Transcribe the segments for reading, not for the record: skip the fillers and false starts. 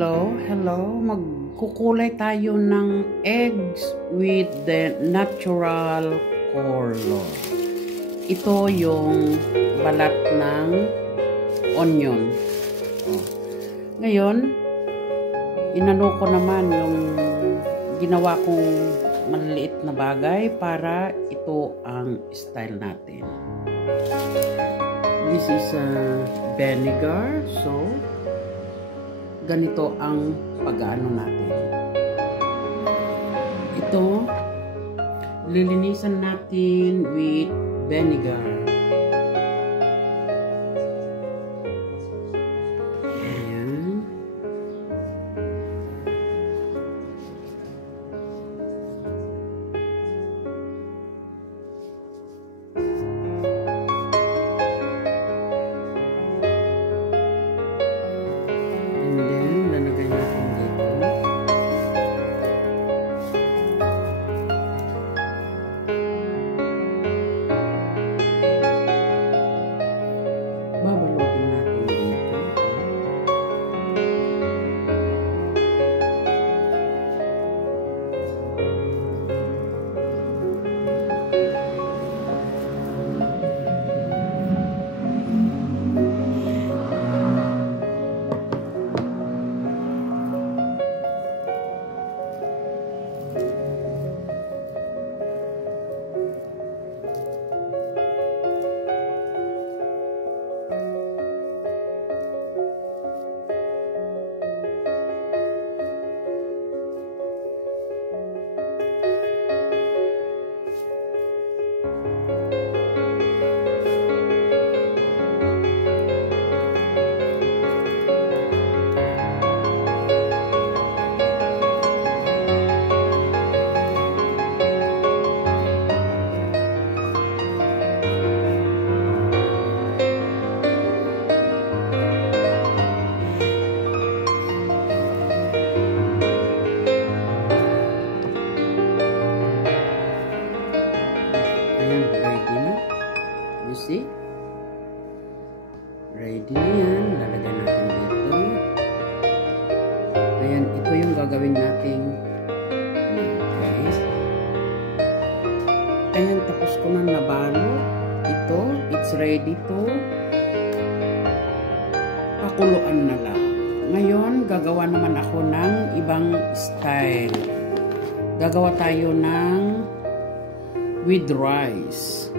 Hello. Magkukulay tayo ng eggs with the natural color. Ito yung balat ng onion. Ngayon, inano ko naman yung ginawa kong maliliit na bagay para ito ang style natin. This is vinegar, so ganito ang pag-aano natin. Ito, lilinisan natin with vinegar. Ayan. You see? Ready na yan. Lalagyan natin dito. Ayan, ito yung gagawin nating guys. Ayan, tapos ko na nabalo. Ito, it's ready to pakuluan na lang. Ngayon, gagawa naman ako ng ibang style. Gagawa tayo ng with rice.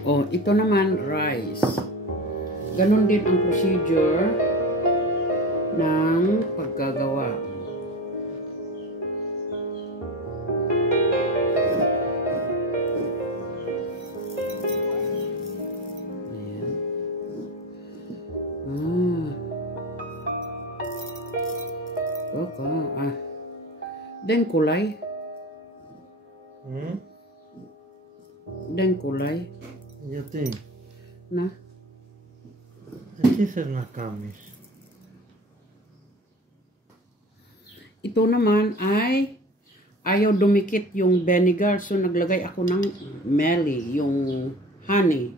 Oh, ito naman rice. Ganon din ang procedure ng paggagawa. Ayan. Den kulay. Den kulay. Eu tenho. Na? Aqui ser na camis. Ito naman ay ayaw dumikit yung vinegar. So, naglagay ako ng meli, yung honey.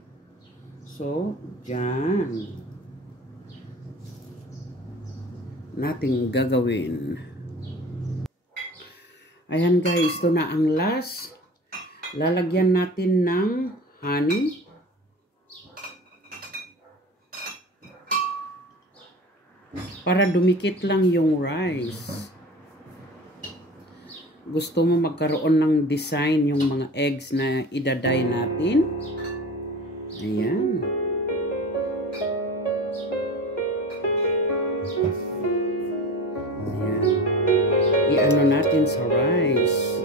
So, dyan. Nating gagawin. Ayan guys, ito na ang last. Lalagyan natin ng honey. Para dumikit lang yung rice. Gusto mo magkaroon ng design yung mga eggs na idaday natin. Ayan. Ayan. I-ano natin sa rice.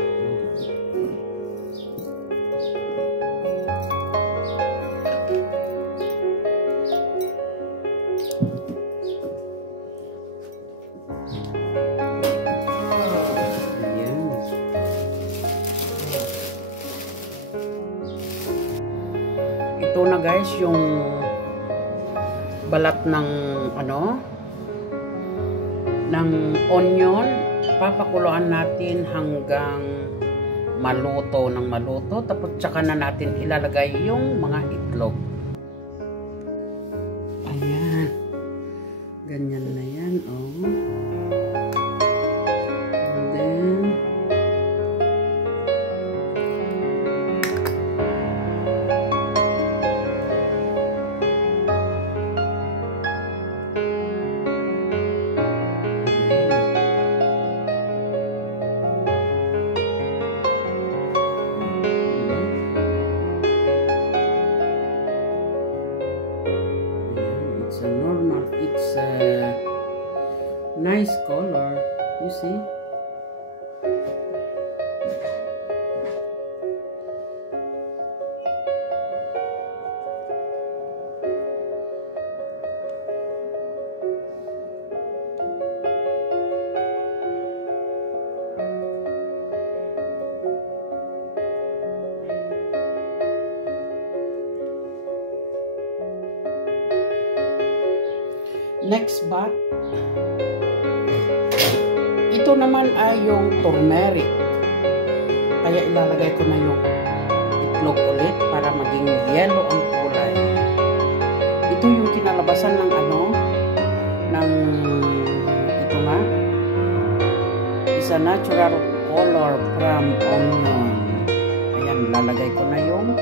Ito na guys yung balat ng ng onion. Papakuluan natin hanggang maluto ng maluto. Tapos tsaka na natin ilalagay yung mga itlog. Ayan. Ganyan na yan, oh. And then, it's a normal, it's a nice color, you see. Next bat, ito naman ay yung turmeric. Kaya ilalagay ko na yung itlog ulit para maging yellow ang kulay. Ito yung kinalabasan ng ano, ng ito nga, is a natural color from onion. Ayan, lalagay ko na yung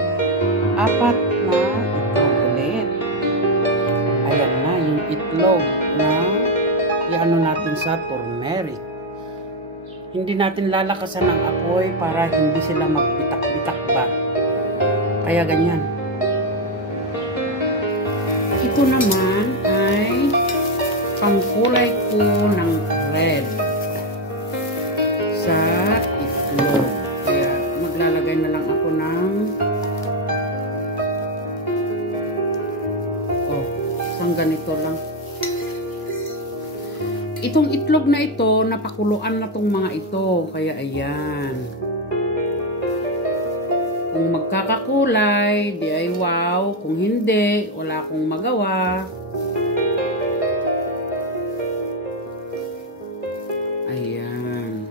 4 na itlog ulit. Ayan na yung itlog na iano natin sa turmeric. Hindi natin lalakasan ng apoy para hindi sila magbitak-bitak ba. Kaya ganyan. Ito naman ay pangkulay ko ng red sa itlog. Kaya maglalagay na lang ako ng ganito lang. Itong itlog na ito, napakuluan na tong mga ito. Kaya ayan. Kung magkakakulay, di ay wow. Kung hindi, wala akong magawa. Ayan.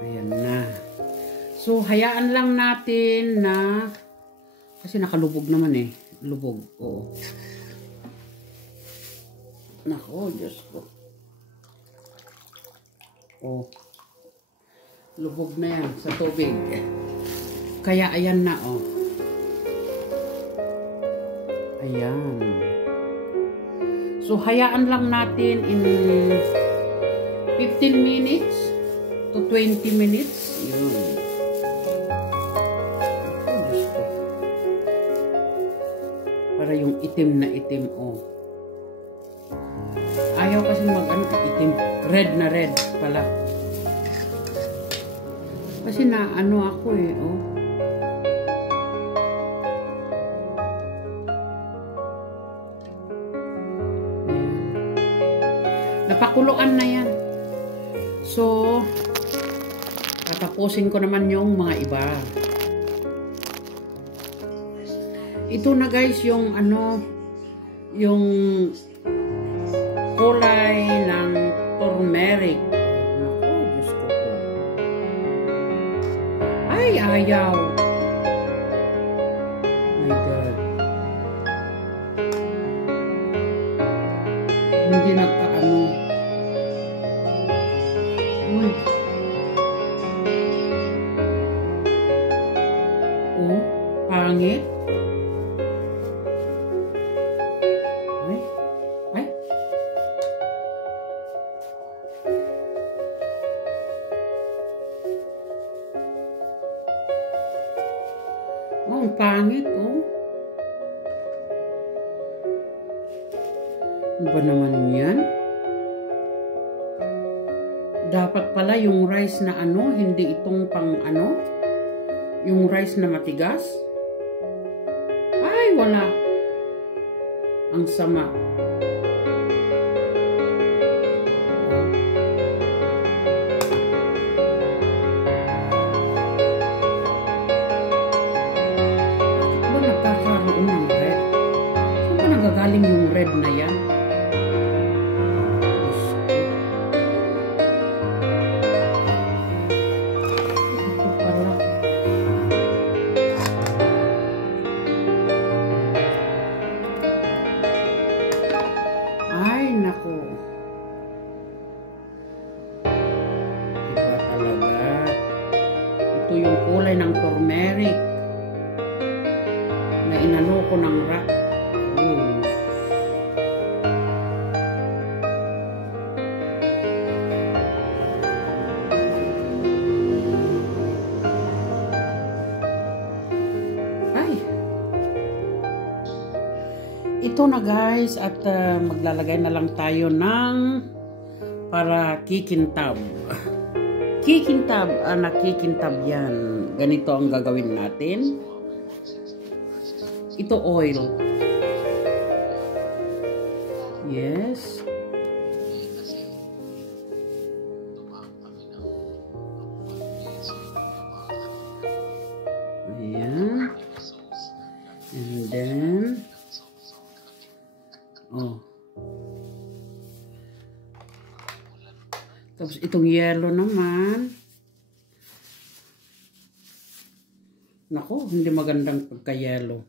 Ayan na. So, hayaan lang natin na, kasi nakalubog naman eh. Lubog. Oo. Nako, Diyos ko. Oh. Lubog na yan sa tubig. Kaya ayan na, oh. Ayan. So, hayaan lang natin in 15 minutes to 20 minutes. Yun. Para yung itim na itim, oh. Ayaw kasi mag-ano, itim. Red na red pala. Kasi na ano ako eh, oh. Ayan. Napakuluan na yan. So, tatapusin ko naman yung mga iba. Ito na guys, yung ano, yung kulay ng turmeric. Naku, Diyos ko po. Ay, ayaw. My God. Hindi nagkaano. Uy. Oh, pangit. Oh, ang pangit, oh. Ano ba naman yan? Dapat pala yung rice na ano, hindi itong pang ano, yung rice na matigas. Ay, wala. Ang sama. Galing yung red na yan. Ito pala. Ito na guys, at maglalagay na lang tayo ng para kikintab. Kikintab, anak, kikintab yan. Ganito ang gagawin natin. Ito oil. Yes. Ayan. And then tapos itong yellow naman. Nako, hindi magandang pagka-yellow.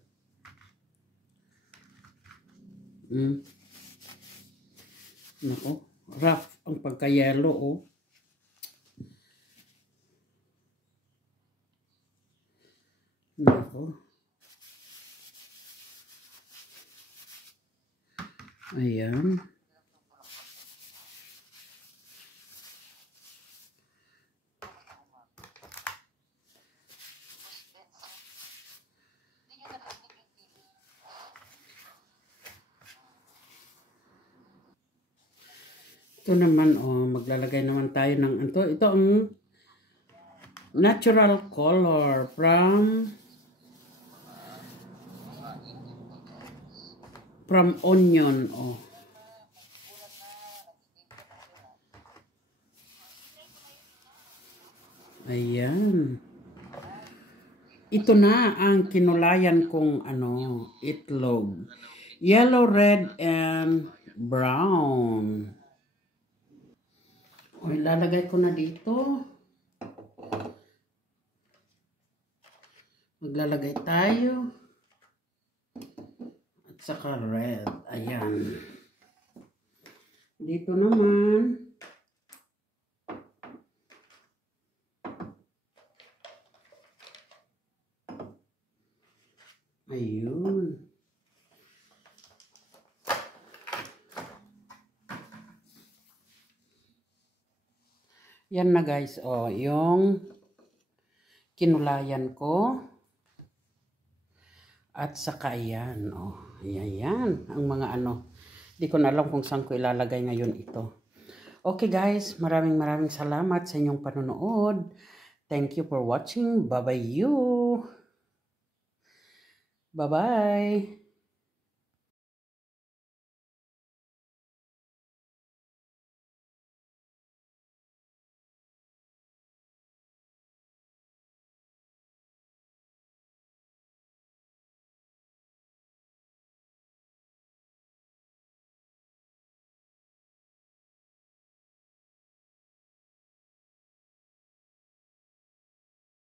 Nako, rough ang pagka-yellow, oh. Nako. Ayan. Ito naman, maglalagay naman tayo ng ito. Ito ang natural color from onion, Ayan. Ito na ang kinulayan kong itlog. Yellow, red, and brown. Ilalagay ko na dito. Maglalagay tayo. At saka red. Ayan. Dito naman. Ayun. Yan na guys, yung kinulayan ko. At saka yan, Ayan, ang mga Di ko na alam kung saan ko ilalagay ngayon ito. Okay guys, maraming salamat sa inyong panonood. Thank you for watching. Bye-bye you. Bye-bye.